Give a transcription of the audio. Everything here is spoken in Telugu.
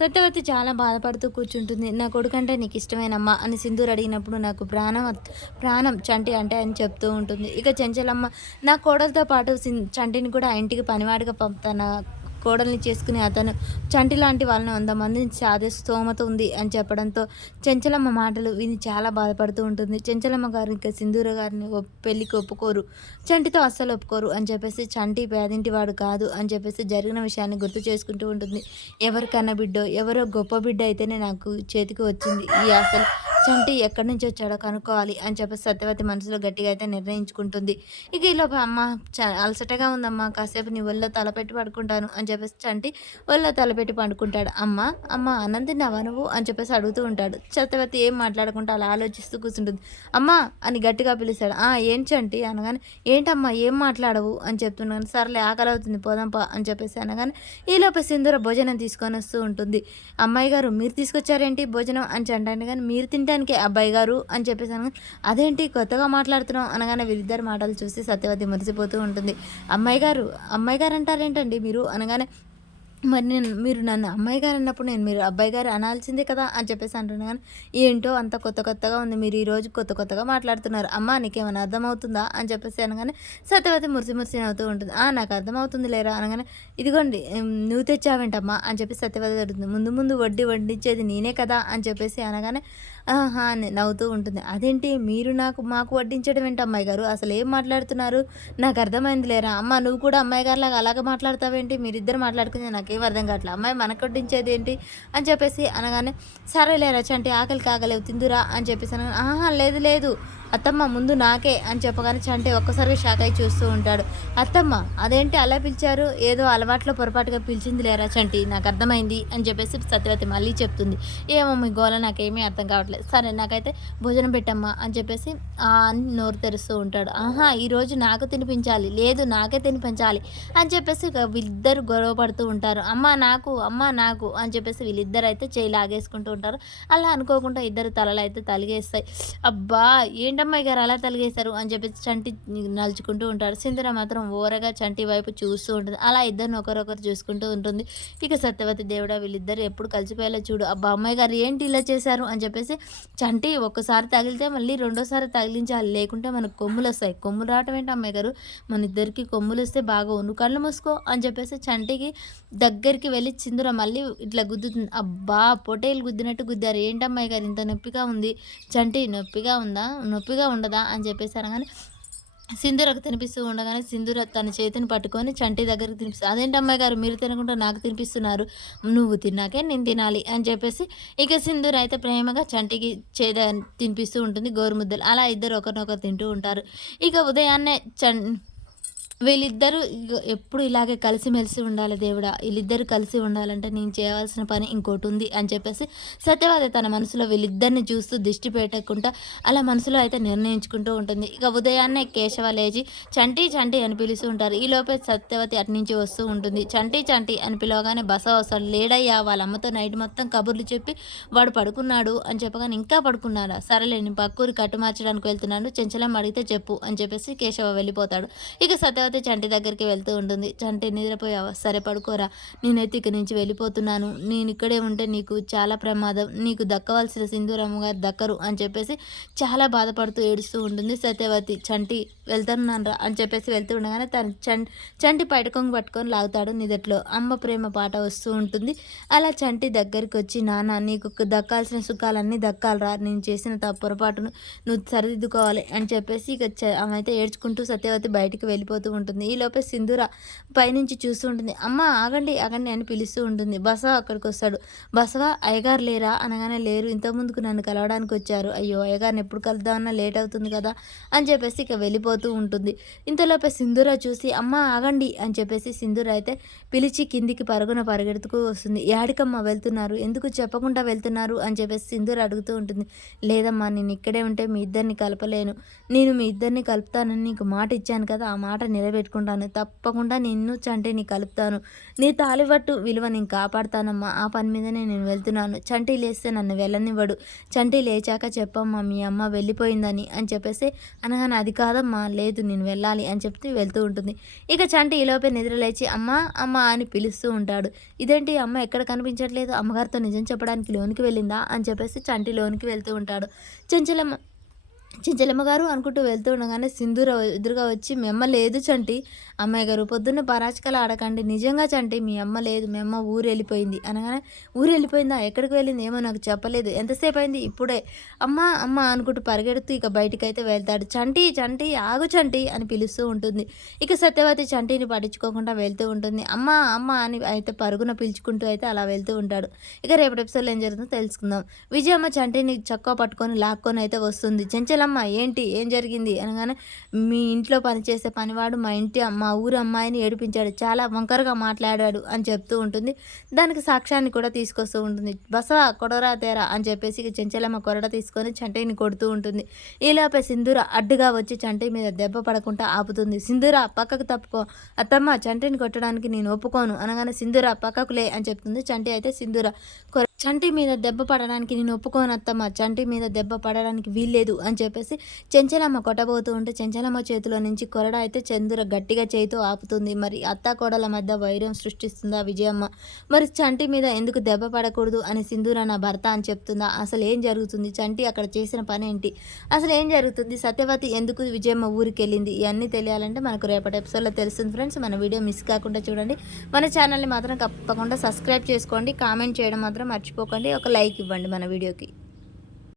సత్యవతి చాలా బాధపడుతూ కూర్చుంటుంది. నా కొడుకంటే నీకు ఇష్టమేనమ్మా అని సింధూర్ అడిగినప్పుడు నాకు ప్రాణం ప్రాణం చంటి అంటే అని చెప్తూ ఉంటుంది. ఇక చెంచలమ్మ నా కోడలతో పాటు చంటిని కూడా ఆ ఇంటికి పనివాడిగా పంపుతాను. కోడల్ని చేసుకుని అతను చంటి లాంటి వాళ్ళని 100 మందిని సాధే స్తోమత ఉంది అని చెప్పడంతో చెంచలమ్మ మాటలు విని చాలా బాధపడుతూ ఉంటుంది. చెంచలమ్మ గారు ఇంకా సింధూర గారిని పెళ్ళికి ఒప్పుకోరు, చంటితో అస్సలు ఒప్పుకోరు అని చెప్పేసి చంటి పేదింటి వాడు కాదు అని చెప్పేసి జరిగిన విషయాన్ని గుర్తు చేసుకుంటూ ఉంటుంది. ఎవరి కన్న బిడ్డో ఎవరో గొప్ప బిడ్డ అయితేనే నాకు చేతికి వచ్చింది. ఈ అసలు చంటి ఎక్కడి నుంచి వచ్చాడో కనుక్కోవాలి అని చెప్పేసి సత్యవతి మనసులో గట్టిగా అయితే నిర్ణయించుకుంటుంది. ఇక ఈలోపు అమ్మ అలసటగా ఉందమ్మా, కాసేపు నీ ఒళ్ళో తలపెట్టి పడుకుంటాను అని చెప్పేసి చంటి ఒళ్ళో తలపెట్టి పండుకుంటాడు. అమ్మ అమ్మ అన్నం తిన్నావా నువ్వు అని చెప్పేసి అడుగుతూ ఉంటాడు. సత్యవతి ఏం మాట్లాడకుండా అలా ఆలోచిస్తూ కూర్చుంటుంది. అమ్మ అని గట్టిగా పిలుస్తాడు. ఏంటి చంటి అనగానే ఏంటమ్మా ఏం మాట్లాడవు అని చెప్తున్నాను. సర్లే ఆకలి అవుతుంది పోదాంపా అని చెప్పేసి అనగానే ఈలోపు సింధూర భోజనం తీసుకొని వస్తూ ఉంటుంది. అమ్మాయి గారు మీరు తీసుకొచ్చారేంటి భోజనం అని అంటాను. కానీ మీరు తినడానికి అబ్బాయి గారు అని చెప్పేసి అనగానే అదేంటి కొత్తగా మాట్లాడుతున్నాం అనగానే వీరిద్దరు మాటలు చూసి సత్యవతి మురిసిపోతూ ఉంటుంది. అమ్మాయి గారు అంటారేంటండి మీరు అనగానే మరి మీరు నన్ను అమ్మాయి గారు అన్నప్పుడు నేను మీరు అబ్బాయి గారు అనాల్సిందే కదా అని చెప్పేసి అంటున్నాను. కానీ ఏంటో అంత కొత్తగా ఉంది, మీరు ఈరోజు కొత్తగా మాట్లాడుతున్నారు, అమ్మ నీకేమైనా అర్థమవుతుందా అని చెప్పేసి అనగానే సత్యవతి మురిసి నవ్వుతూ ఉంటుంది. నాకు అర్థమవుతుంది లేరా అనగానే ఇదిగోండి నువ్వు తెచ్చావేంటమ్మా అని చెప్పి సత్యవతి అడుగుతుంది. ముందు వడ్డించేది నేనే కదా అని చెప్పేసి అనగానే అని నవ్వుతూ ఉంటుంది. అదేంటి మీరు మాకు వడ్డించడం ఏంటి అమ్మాయి గారు, అసలు ఏం మాట్లాడుతున్నారు, నాకు అర్థమైంది లేరా, అమ్మ నువ్వు కూడా అమ్మాయి గారిలాగా అలాగే మాట్లాడతావేంటి, మీరిద్దరు మాట్లాడుకునే నాకేం అర్థం కావట్లేదు, అమ్మాయి మనకు వడ్డించేది ఏంటి అని చెప్పేసి అనగానే సరేలేరా చంటి ఆకలికి ఆగలేవు తిందురా అని చెప్పేసి అనగానే లేదు అత్తమ్మ ముందు నాకే అని చెప్పగానే చంటి ఒక్కసారిగా షాక్ అయి చూస్తూ ఉంటాడు. అత్తమ్మ అదేంటి అలా పిలిచారు, ఏదో అలవాట్లో పొరపాటుగా పిలిచింది లేరా చంటి, నాకు అర్థమైంది అని చెప్పేసి సత్యవతి మళ్ళీ చెప్తుంది. ఏమో మీ గోల నాకేమీ అర్థం కావట్లేదు, సరే నాకైతే భోజనం పెట్టమ్మా అని చెప్పేసి అని నోరు తెరుస్తూ ఉంటాడు. ఈరోజు నాకు తినిపించాలి, లేదు నాకే తినిపించాలి అని చెప్పేసి వీళ్ళిద్దరు గొడవ పడుతూ ఉంటారు. అమ్మ నాకు అని చెప్పేసి వీళ్ళిద్దరు అయితే చేయి లాగేసుకుంటూ ఉంటారు. అలా అనుకోకుండా ఇద్దరు తలలు అయితే తలిగేస్తాయి. అబ్బా ఏంటమ్మాయి గారు అలా తలిగేశారు అని చెప్పేసి చంటి నలుచుకుంటూ ఉంటాడు. సింధూర మాత్రం ఓరగా చంటి వైపు చూస్తూ ఉంటుంది. అలా ఇద్దరిని ఒకరొకరు చూసుకుంటూ ఉంటుంది. ఇక సత్యవతి దేవుడా వీళ్ళిద్దరు ఎప్పుడు కలిసిపోయేలా చూడు, అబ్బా అమ్మాయి గారు ఏంటి ఇలా చేశారు అని చెప్పేసి చంటి ఒక్కసారి తగిలితే మళ్ళీ రెండోసారి తగిలించాలి, లేకుంటే మనకు కొమ్ములు వస్తాయి, కొమ్ములు రావటం ఏంటి అమ్మాయి గారు, మన ఇద్దరికి కొమ్ములు వస్తే బాగా నువ్వు కళ్ళు మూసుకో అని చెప్పేసి చంటికి దగ్గరికి వెళ్ళి సింధూర మళ్ళీ ఇట్లా గుద్దుతుంది. అబ్బా పొటేలు గుద్దినట్టు గుద్దారు, ఏంటమ్మాయి గారు ఇంత నొప్పిగా ఉంది, చంటి నొప్పిగా ఉండదా అని చెప్పేసి అనగానే సింధూరకు తినిపిస్తూ ఉండగానే సింధూర తన చేతిని పట్టుకొని చంటి దగ్గరికి తినిపిస్తుంది. అదేంటి అమ్మాయి గారు మీరు తినకుండా నాకు తినిపిస్తున్నారు, నువ్వు తిన్నాకే నేను తినాలి అని చెప్పేసి ఇక సింధూర అయితే ప్రేమగా చంటికి తినిపిస్తూ ఉంటుంది గోరుముద్దలు. అలా ఇద్దరు ఒకరినొకరు తింటూ ఉంటారు. ఇక ఉదయాన్నే వీళ్ళిద్దరూ ఎప్పుడు ఇలాగే కలిసిమెలిసి ఉండాలి దేవుడా, వీళ్ళిద్దరు కలిసి ఉండాలంటే నేను చేయవలసిన పని ఇంకోటి ఉంది అని చెప్పేసి సత్యవతి తన మనసులో వీళ్ళిద్దరిని చూస్తూ దిష్టి పెట్టకుండా అలా మనసులో అయితే నిర్ణయించుకుంటూ ఉంటుంది. ఇక ఉదయాన్నే కేశవ లేచి చంటి అని పిలుస్తూ ఉంటారు. ఈ లోపే సత్యవతి అటు నుంచి వస్తూ ఉంటుంది. చంటి అని పిలవగానే బస వస్తాడు. లేడయ్యా వాళ్ళ అమ్మతో నైట్ మొత్తం కబుర్లు చెప్పి వాడు పడుకున్నాడు అని చెప్పగానే ఇంకా పడుకున్నాడా, సరేలే నేను పక్కూరి కట్టు మార్చడానికి వెళ్తున్నాను, చెంచలం అడిగితే చెప్పు అని చెప్పేసి కేశవ వెళ్ళిపోతాడు. ఇక సత్యవతి చంటి దగ్గరికి వెళ్తూ ఉంటుంది. చంటి నిద్రపోయావా, సరే పడుకోరా, నేనైతే ఇక్కడి నుంచి వెళ్ళిపోతున్నాను, నేను ఇక్కడే ఉంటే నీకు చాలా ప్రమాదం, నీకు దక్కవలసిన సింధూరమ్మ గారు దక్కరు అని చెప్పేసి చాలా బాధపడుతూ ఏడుస్తూ ఉంటుంది సత్యవతి. చంటి వెళ్తున్నాను అని చెప్పేసి వెళ్తూ ఉండగానే తను చంటి పైటకొంగు పట్టుకొని లాగుతాడు. నిదట్లో అమ్మ ప్రేమ పాట వస్తూ ఉంటుంది. అలా చంటి దగ్గరికి వచ్చి నాన్న నీకు దక్కాల్సిన సుఖాలన్నీ దక్కాలరా, నేను చేసిన పొరపాటును నువ్వు సరిదిద్దుకోవాలి అని చెప్పేసి ఇక ఆమె అయితే ఏడ్చుకుంటూ సత్యవతి బయటికి వెళ్ళిపోతూ ఉంటుంది. ఈలోపే సింధూర పైనుంచి చూస్తూ ఉంటుంది. అమ్మ ఆగండి అని పిలుస్తూ ఉంటుంది. బసవ అక్కడికి వస్తాడు. బసవ అయ్యగారు లేరా అనగానే లేరు, ఇంతకుముందుకు నన్ను కలవడానికి వచ్చారు, అయ్యో అయ్యగారిని ఎప్పుడు కలుద్దామన్నా లేట్ అవుతుంది కదా అని చెప్పేసి ఇక వెళ్ళిపోతూ ఉంటుంది. ఇంతలోపే సింధూర చూసి అమ్మ ఆగండి అని చెప్పేసి సింధూర అయితే పిలిచి కిందికి పరిగెడుతూ వస్తుంది. యాడికమ్మ వెళ్తున్నారు, ఎందుకు చెప్పకుండా వెళ్తున్నారు అని చెప్పేసి సింధూర అడుగుతూ ఉంటుంది. లేదమ్మా నేను ఇక్కడే ఉంటే మీ ఇద్దరిని కలపలేను, నేను మీ ఇద్దరిని కలుపుతానని నీకు మాట ఇచ్చాను కదా, ఆ మాట నిలబెట్టుకుంటాను, తప్పకుండా నిన్ను చంటిని కలుపుతాను, నీ తాలిబట్టు విలువ నేను కాపాడుతానమ్మా, ఆ పని మీదనే నేను వెళ్తున్నాను, చంటి లేస్తే నన్ను వెళ్ళనివ్వడు, చంటి లేచాక చెప్పమ్మా మీ అమ్మ వెళ్ళిపోయిందని అని చెప్పేసి అనగానే అది కాదమ్మా లేదు నేను వెళ్ళాలి అని చెప్తే వెళ్తూ ఉంటుంది. ఇక చంటి ఈలోపే నిద్రలేచి అమ్మ అమ్మ అని పిలుస్తూ ఉంటాడు. ఇదేంటి అమ్మ ఎక్కడ కనిపించట్లేదు, అమ్మగారితో నిజం చెప్పడానికి లోనికి వెళ్ళిందా అని చెప్పేసి చంటి లోనికి వెళ్తూ ఉంటాడు. చెంచలమ్మ చెంచలమ్మ గారు అనుకుంటూ వెళ్తూ ఉండగానే సింధూర ఎదురుగా వచ్చి మీ అమ్మ లేదు చంటి, అమ్మాయి గారు పొద్దున్న పరాచికలు ఆడకండి, నిజంగా చంటి మీ అమ్మ లేదు, మీ అమ్మ ఊరు వెళ్ళిపోయింది అనగానే ఊరు వెళ్ళిపోయిందా, ఎక్కడికి వెళ్ళింది, ఏమో నాకు చెప్పలేదు, ఎంతసేపు అయింది, ఇప్పుడే, అమ్మ అమ్మ అనుకుంటూ పరిగెడుతూ ఇక బయటికైతే వెళ్తాడు. చంటి చంటి ఆగు చంటి అని పిలుస్తూ ఉంటుంది. ఇక సత్యవతి చంటిని పట్టించుకోకుండా వెళ్తూ ఉంటుంది. అమ్మ అమ్మ అని అయితే పరుగున పిలుచుకుంటూ అయితే అలా వెళ్తూ ఉంటాడు. ఇక రేపటి ఎపిసోడ్లో ఏం జరుగుతుందో తెలుసుకుందాం. విజయమ్మ చంటిని చొక్కా పట్టుకొని లాక్కొని అయితే వస్తుంది. చెంచలమ్మ ఏంటి ఏం జరిగింది అనగానే మీ ఇంట్లో పనిచేసే పనివాడు మా ఊరు అమ్మాయిని ఏడిపించాడు, చాలా వంకరగా మాట్లాడాడు అని చెప్తూ ఉంటుంది. దానికి సాక్ష్యాన్ని కూడా తీసుకొస్తూ ఉంటుంది. బసవా కొడరా తేరా అని చెప్పేసి ఇక చెంచలమ్మ కొరడ తీసుకొని చంటిని కొడుతూ ఉంటుంది. ఈలోపే సింధూర అడ్డుగా వచ్చి చంటి మీద దెబ్బ పడకుండా ఆపుతుంది. సింధూర పక్కకు తప్పుకో, అత్తమ్మ చంటిని కొట్టడానికి నేను ఒప్పుకోను అనగానే సింధూర పక్కకులే అని చెప్తుంది. చంటి అయితే సింధూర చంటి మీద దెబ్బ పడడానికి నేను ఒప్పుకోను అత్తమ్మ, చంటి మీద దెబ్బ పడడానికి వీల్లేదు అని చెప్పేసి చెంచలమ్మ కొట్టబోతూ ఉంటే చెంచలమ్మ చేతిలో నుంచి కొరడ అయితే చంద్ర గట్టిగా చేయితో ఆపుతుంది. మరి అత్త కోడల మధ్య వైరం సృష్టిస్తుందా విజయమ్మ? మరి చంటి మీద ఎందుకు దెబ్బ పడకూడదు అని సింధూర నా భర్త అని చెప్తుందా? అసలు ఏం జరుగుతుంది, చంటి అక్కడ చేసిన పని ఏంటి, అసలు ఏం జరుగుతుంది, సత్యవతి ఎందుకు విజయమ్మ ఊరికి వెళ్ళింది, ఇవన్నీ తెలియాలంటే మనకు రేపటి ఎపిసోడ్లో తెలుస్తుంది ఫ్రెండ్స్. మన వీడియో మిస్ కాకుండా చూడండి. మన ఛానల్ని మాత్రం తప్పకుండా సబ్స్క్రైబ్ చేసుకోండి, కామెంట్ చేయడం మాత్రం మర్చిపోకండి, ఒక లైక్ ఇవ్వండి మన వీడియోకి.